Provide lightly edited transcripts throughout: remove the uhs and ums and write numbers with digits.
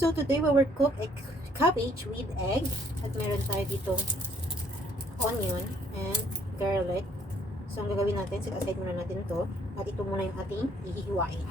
So today we will cook a cabbage with egg at meron tayo ditong onion and garlic. So ang gagawin natin, set aside muna natin to at ito muna yung ating ihihiwain.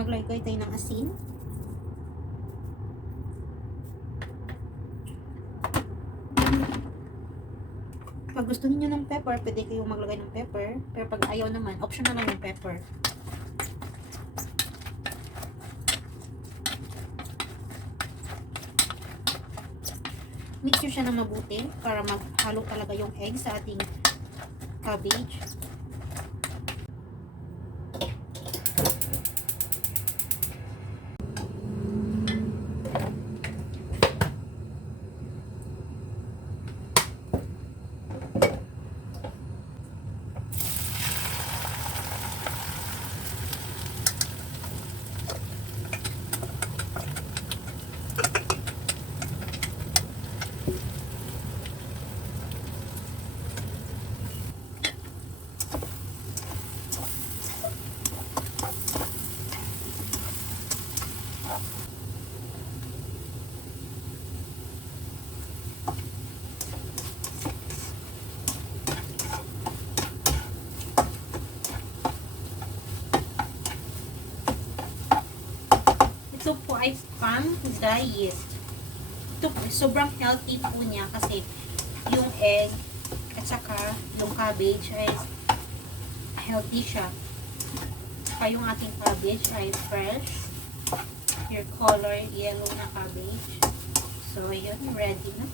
Maglagay tayo ng asin. Pag gusto niyo ng pepper, pwede kayong maglagay ng pepper. Pero pag ayaw naman, optional lang yung pepper. Mix nyo siya ng mabuti para maghalo talaga yung egg sa ating cabbage. Ito po ay pan-diet. Ito po, sobrang healthy po niya kasi yung egg at saka yung cabbage ay healthy siya. Saka yung ating cabbage ay fresh. Your color yellow na cabbage. So, yun, ready na.